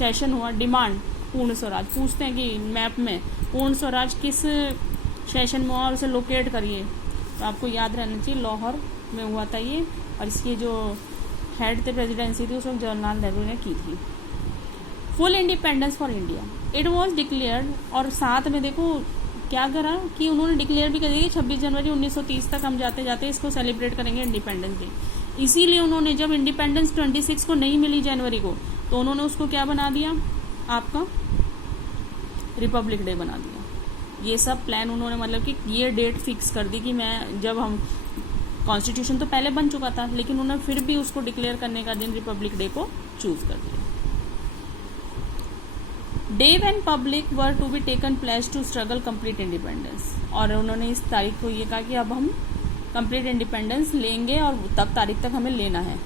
Session हुआ, demand पूर्ण स्वराज, पूछते हैं कि मैप में पूर्ण स्वराज किस सेशन में हुआ और उसे लोकेट करिए। तो आपको याद रहना चाहिए लाहौर में हुआ था ये, और इसकी जो हेड थे प्रेसिडेंसी थी उस वक्त जवाहरलाल नेहरू ने की थी। Full independence for India, it was declared, और साथ में देखो क्या करा कि उन्होंने डिक्लेयर भी कर दिया कि 26 जनवरी 1930 तक हम जाते जाते इसको सेलिब्रेट करेंगे इंडिपेंडेंस डे। इसीलिए उन्होंने जब इंडिपेंडेंस 26 को नहीं मिली जनवरी को, तो उन्होंने उसको क्या बना दिया, आपका रिपब्लिक डे बना दिया। ये सब प्लान उन्होंने मतलब कि ये डेट फिक्स कर दी कि मैं जब हम कॉन्स्टिट्यूशन तो पहले बन चुका था, लेकिन उन्होंने फिर भी उसको डिक्लेयर करने का दिन रिपब्लिक डे को चूज कर दिया। Day when public were to be taken pledge to struggle complete independence, और उन्होंने इस तारीख को ये कहा कि अब हम कंप्लीट इंडिपेंडेंस लेंगे और तब तारीख तक हमें लेना है।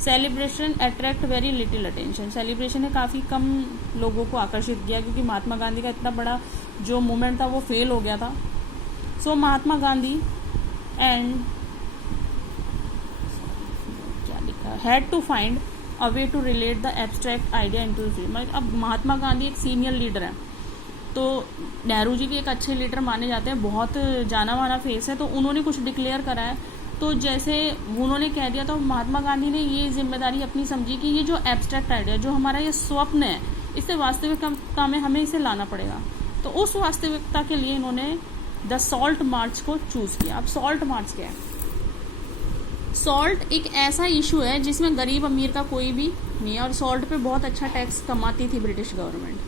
Celebration attract very little attention, celebration ने काफ़ी कम लोगों को आकर्षित किया क्योंकि महात्मा गांधी का इतना बड़ा जो मूवमेंट था वो फेल हो गया था। सो महात्मा गांधी एंड क्या लिखा, had to find a way to relate the abstract idea into the field. अब महात्मा गांधी एक सीनियर लीडर है, तो नेहरू जी भी एक अच्छे लीडर माने जाते हैं, बहुत जाना माना फेस है, तो उन्होंने कुछ डिक्लेयर करा है, तो जैसे उन्होंने कह दिया तो महात्मा गांधी ने ये जिम्मेदारी अपनी समझी कि ये जो एब्स्ट्रैक्ट आइडिया, जो हमारा ये स्वप्न है, इससे वास्तविकता में हमें इसे लाना पड़ेगा। तो उस वास्तविकता के लिए इन्होंने द सॉल्ट मार्च को चूज किया। अब सॉल्ट मार्च क्या है? सॉल्ट एक ऐसा इशू है जिसमें गरीब अमीर का कोई भी नहीं है, और सॉल्ट पे बहुत अच्छा टैक्स कमाती थी ब्रिटिश गवर्नमेंट,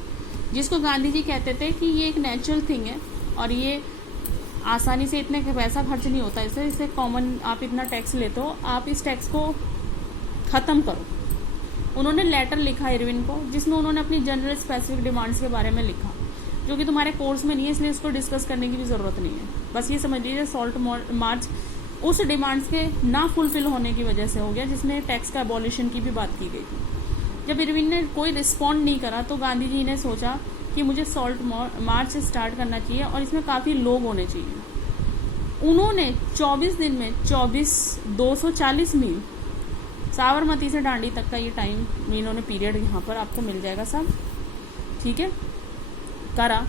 जिसको गांधी जी कहते थे कि ये एक नेचुरल थिंग है और ये आसानी से इतने पैसा खर्च नहीं होता, इससे कॉमन आप इतना टैक्स लेते हो, आप इस टैक्स को ख़त्म करो। उन्होंने लेटर लिखा इरविन को, जिसमें उन्होंने अपनी जनरल स्पेसिफिक डिमांड्स के बारे में लिखा, जो कि तुम्हारे कोर्स में नहीं है, इसलिए इसको डिस्कस करने की भी ज़रूरत नहीं है। बस ये समझ लीजिए सॉल्ट मार्च उस डिमांड्स के ना फुलफिल होने की वजह से हो गया, जिसमें टैक्स का एबॉलिशन की भी बात की गई थी। जब इरविन ने कोई रिस्पॉन्ड नहीं करा तो गांधी जी ने सोचा कि मुझे सॉल्ट मार्च स्टार्ट करना चाहिए और इसमें काफ़ी लोग होने चाहिए। उन्होंने 24 दिन में 240 मील साबरमती से डांडी तक का ये टाइम इन्होंने पीरियड यहाँ पर आपको मिल जाएगा सब, ठीक है, करा।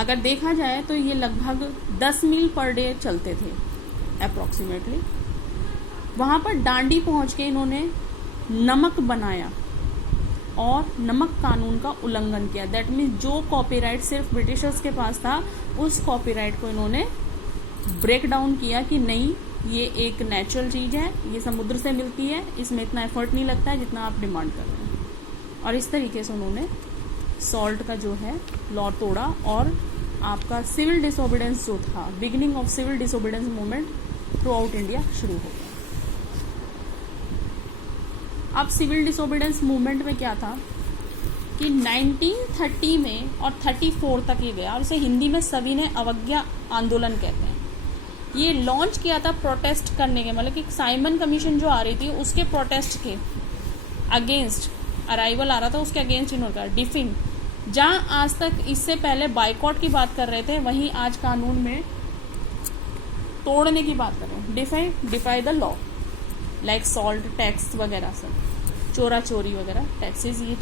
अगर देखा जाए तो ये लगभग 10 मील पर डे चलते थे अप्रॉक्सीमेटली। वहाँ पर डांडी पहुँच के इन्होंने नमक बनाया और नमक कानून का उल्लंघन किया। दैट मीन जो कॉपीराइट सिर्फ ब्रिटिशर्स के पास था, उस कॉपीराइट को इन्होंने ब्रेक डाउन किया कि नहीं, ये एक नेचुरल चीज़ है, ये समुद्र से मिलती है, इसमें इतना एफर्ट नहीं लगता है जितना आप डिमांड कर रहे हैं। और इस तरीके से उन्होंने सॉल्ट का जो है लॉ तोड़ा और आपका सिविल डिसोबीडेंस जो था, beginning of civil disobedience movement throughout India शुरू हो गया। अब सिविल डिसोबीडेंस मूवमेंट में क्या था कि 1930 में और 34 तक ये गया, और इसे हिंदी में सविनय अवज्ञा आंदोलन कहते हैं। ये लॉन्च किया था प्रोटेस्ट करने के, मतलब कि साइमन कमीशन जो आ रही थी उसके प्रोटेस्ट के अगेंस्ट अराइवल आ रहा था, उसके अगेंस्ट इन्होंने कहा डिफिंग। जहाँ आज तक इससे पहले बाइकॉट की बात कर रहे थे, वहीं आज कानून में तोड़ने की बात कर रहे हैं। Defy the law like salt tax वगैरह सब, चोरा चोरी वगैरह टैक्सेस, ये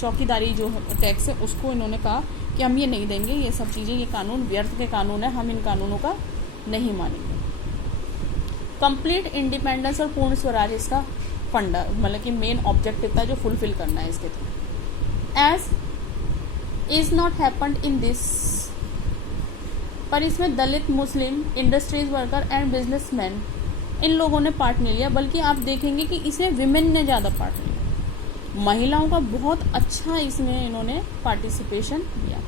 चौकीदारी जो टैक्स है उसको इन्होंने कहा कि हम ये नहीं देंगे, ये सब चीज़ें, ये कानून व्यर्थ के कानून है, हम इन कानूनों का नहीं मानेंगे। कंप्लीट इंडिपेंडेंस और पूर्ण स्वराज इसका फंडा, मतलब कि मेन ऑब्जेक्टिव था जो फुलफिल करना है इसके थ्रू। As is not happened in this, पर इसमें Dalit, Muslim, industries worker and businessman, इन लोगों ने पार्ट नहीं लिया, बल्कि आप देखेंगे कि इसमें विमेन ने ज़्यादा पार्ट लिया, महिलाओं का बहुत अच्छा इसमें इन्होंने पार्टिसिपेशन लिया।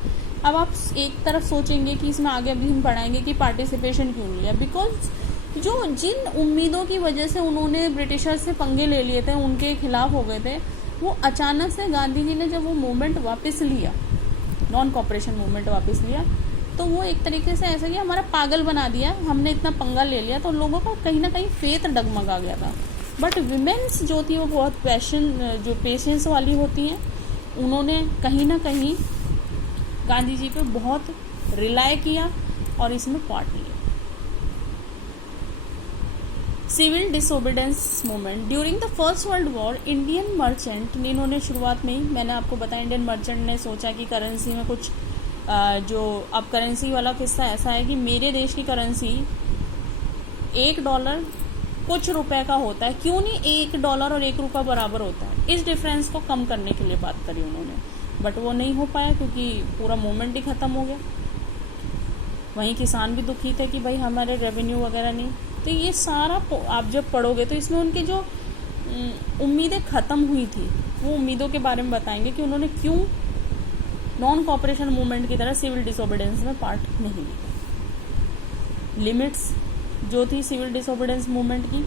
अब आप एक तरफ सोचेंगे कि इसमें आगे अभी हम पढ़ाएंगे कि पार्टिसिपेशन क्यों लिया, बिकॉज जो जिन उम्मीदों की वजह से उन्होंने ब्रिटिशर्स से पंगे ले लिए थे, उनके खिलाफ हो गए थे, वो अचानक से गांधी जी ने जब वो मूवमेंट वापस लिया, नॉन कॉपरेशन मूवमेंट वापस लिया, तो वो एक तरीके से ऐसा कि हमारा पागल बना दिया, हमने इतना पंगा ले लिया, तो लोगों का कहीं ना कहीं फेथ डगमगा गया था। बट विमेन्स जो थी वो बहुत पेशेंस वाली होती हैं, उन्होंने कहीं ना कहीं गांधी जी पे बहुत रिलाय किया और इसमें पार्ट लिया। Civil disobedience movement during the first world war. Indian merchant, इन्होंने शुरुआत में ही मैंने आपको बताया, इंडियन मर्चेंट ने सोचा कि करेंसी में कुछ जो अब करेंसी वाला किस्सा ऐसा है कि मेरे देश की करेंसी $1 कुछ रुपए का होता है, क्यों नहीं $1 और $1 बराबर होता है। इस डिफरेंस को कम करने के लिए बात करी उन्होंने, बट वो नहीं हो पाया क्योंकि पूरा मूवमेंट ही खत्म हो गया। वहीं किसान भी दुखी थे कि भाई हमारे रेवेन्यू वगैरह नहीं। तो ये सारा आप जब पढ़ोगे तो इसमें उनकी जो उम्मीदें खत्म हुई थी वो उम्मीदों के बारे में बताएंगे कि उन्होंने क्यों नॉन कॉपरेशन मूवमेंट की तरह सिविल डिसोबीडेंस में पार्ट नहीं लिया। लिमिट्स जो थी सिविल डिसोबीडेंस मूवमेंट की,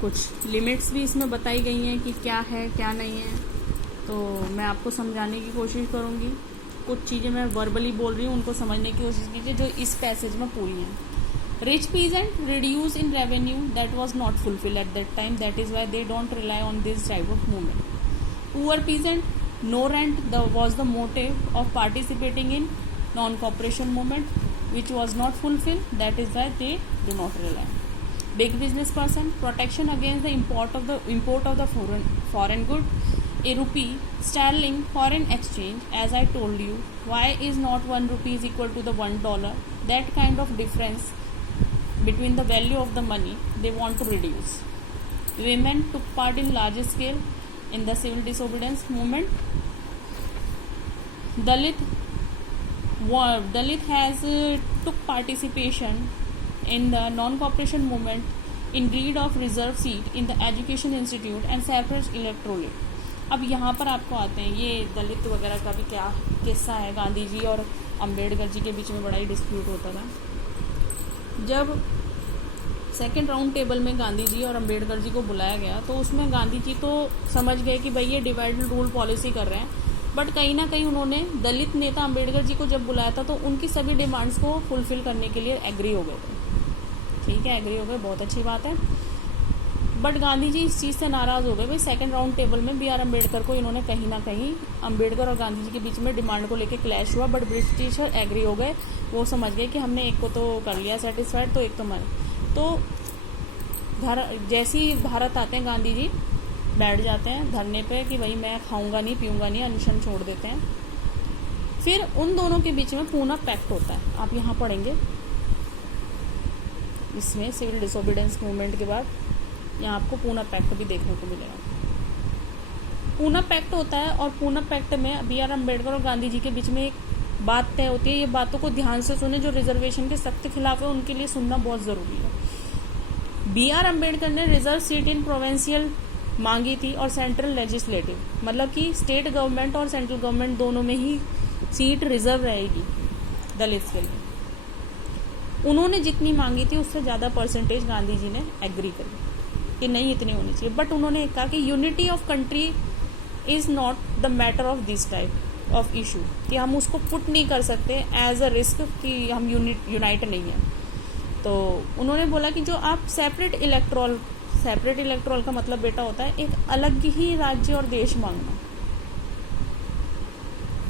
कुछ लिमिट्स भी इसमें बताई गई हैं कि क्या है क्या नहीं है, तो मैं आपको समझाने की कोशिश करूंगी। कुछ चीज़ें मैं वर्बली बोल रही हूँ, उनको समझने की कोशिश कीजिए जो इस पैसेज में पूरी हैं। Rich peasant reduce in revenue that was not fulfil at that time, that is why they don't rely on this type of movement. Poor peasant, no rent was the motive of participating in non-cooperation movement which was not fulfilled, that is why they do not rely. Big business person, protection against the import of the foreign good. A rupee sterling foreign exchange, as I told you, why is not 1 rupee is equal to the $1? That kind of difference between the value of the money they want to reduce. Women took part in large scale in the civil disobedience movement. Dalit has took participation in the non-cooperation movement in greed of reserve seat in the education institute and separate electorate. अब यहाँ पर आपको आते हैं ये दलित वगैरह का भी क्या किस्सा है। गांधी जी और अंबेडकर जी के बीच में बड़ा ही डिस्प्यूट होता था। जब सेकेंड राउंड टेबल में गांधी जी और अंबेडकर जी को बुलाया गया तो उसमें गांधी जी तो समझ गए कि भाई ये डिवाइड एंड रूल पॉलिसी कर रहे हैं, बट कहीं ना कहीं उन्होंने दलित नेता अंबेडकर जी को जब बुलाया था तो उनकी सभी डिमांड्स को फुलफिल करने के लिए एग्री हो गए थे। ठीक है, एग्री हो गए, बहुत अच्छी बात है। बट गांधी जी इस चीज़ से नाराज़ हो गए। भाई सेकंड राउंड टेबल में बी आर अम्बेडकर को इन्होंने कहीं ना कहीं अंबेडकर और गांधी जी के बीच में डिमांड को लेकर क्लैश हुआ, बट ब्रिटिशर एग्री हो गए। वो समझ गए कि हमने एक को तो कर लिया सेटिस्फाइड, तो एक तो मन तो जैसे ही भारत आते हैं गांधी जी बैठ जाते हैं धरने पे कि भाई मैं खाऊंगा नहीं पीऊंगा नहीं, अनशन छोड़ देते हैं। फिर उन दोनों के बीच में पूना पैक्ट होता है, आप यहाँ पढ़ेंगे इसमें सिविल डिसोबीडेंस मूवमेंट के बाद यहाँ आपको पूना पैक्ट भी देखने को मिलेगा। पूना पैक्ट होता है और पूना पैक्ट में बी आर अम्बेडकर और गांधी जी के बीच में एक बात तय होती है। ये बातों को ध्यान से सुने, जो रिजर्वेशन के सख्त खिलाफ है उनके लिए सुनना बहुत जरूरी है। बी आर अम्बेडकर ने रिजर्व सीट इन प्रोविंशियल मांगी थी और सेंट्रल लेजिस्लेटिव, मतलब कि स्टेट गवर्नमेंट और सेंट्रल गवर्नमेंट दोनों में ही सीट रिजर्व रहेगी दलित के लिए। उन्होंने जितनी मांगी थी उससे ज़्यादा परसेंटेज गांधी जी ने एग्री करी कि नहीं इतनी होनी चाहिए, बट उन्होंने कहा कि unity of country is not the matter of this type of issue, कि हम उसको पुट नहीं कर सकते एज अ रिस्क कि हम यूनाइट नहीं है। तो उन्होंने बोला कि जो आप सेपरेट इलेक्ट्रोल का मतलब बेटा होता है एक अलग ही राज्य और देश मांगना।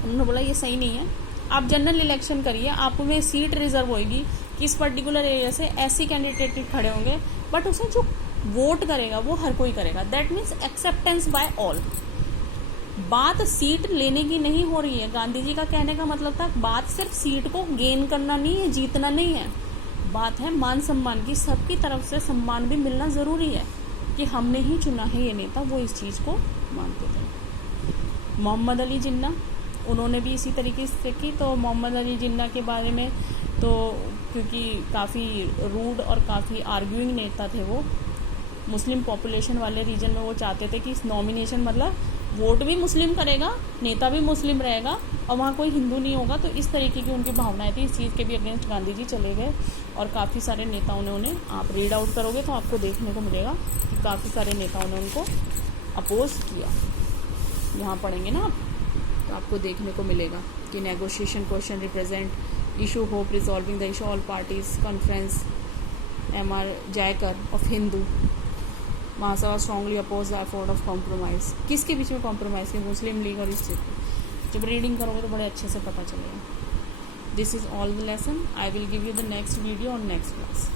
उन्होंने बोला ये सही नहीं है, आप जनरल इलेक्शन करिए, आप में सीट रिजर्व होगी कि इस पर्टिकुलर एरिया से ऐसी कैंडिडेट खड़े होंगे, बट उसे जो वोट करेगा वो हर कोई करेगा। That means acceptance bye all. बात सीट लेने की नहीं हो रही है। गांधी जी का कहने का मतलब था बात सिर्फ सीट को गेन करना नहीं है, जीतना नहीं है, बात है मान सम्मान की। सबकी तरफ से सम्मान भी मिलना जरूरी है कि हमने ही चुना है ये नेता, वो इस चीज को मानते थे। मोहम्मद अली जिन्ना, उन्होंने भी इसी तरीके से की। तो मोहम्मद अली जिन्ना के बारे में तो क्योंकि काफ़ी रूड और काफ़ी आर्ग्यूइंग नेता थे, वो मुस्लिम पॉपुलेशन वाले रीजन में वो चाहते थे कि इस नॉमिनेशन मतलब वोट भी मुस्लिम करेगा, नेता भी मुस्लिम रहेगा और वहाँ कोई हिंदू नहीं होगा। तो इस तरीके की उनकी भावनाएं थी। इस चीज़ के भी अगेंस्ट गांधी जी चले गए और काफ़ी सारे नेताओं ने उन्हें, आप रीड आउट करोगे तो आपको देखने को मिलेगा कि काफ़ी सारे नेताओं ने उनको अपोज किया। यहाँ पढ़ेंगे ना आप तो आपको देखने को मिलेगा कि negotiation question represent issue hope resolving the issue all parties conference MR Jayakar of Hindu Mahasabha strongly oppose the effort of compromise. किसके बीच में कॉम्प्रोमाइज़ की? मुस्लिम लीग और इस जब रीडिंग करोगे तो बड़े अच्छे से पता चलेगा। This is all the lesson. I will give you the next video on next class.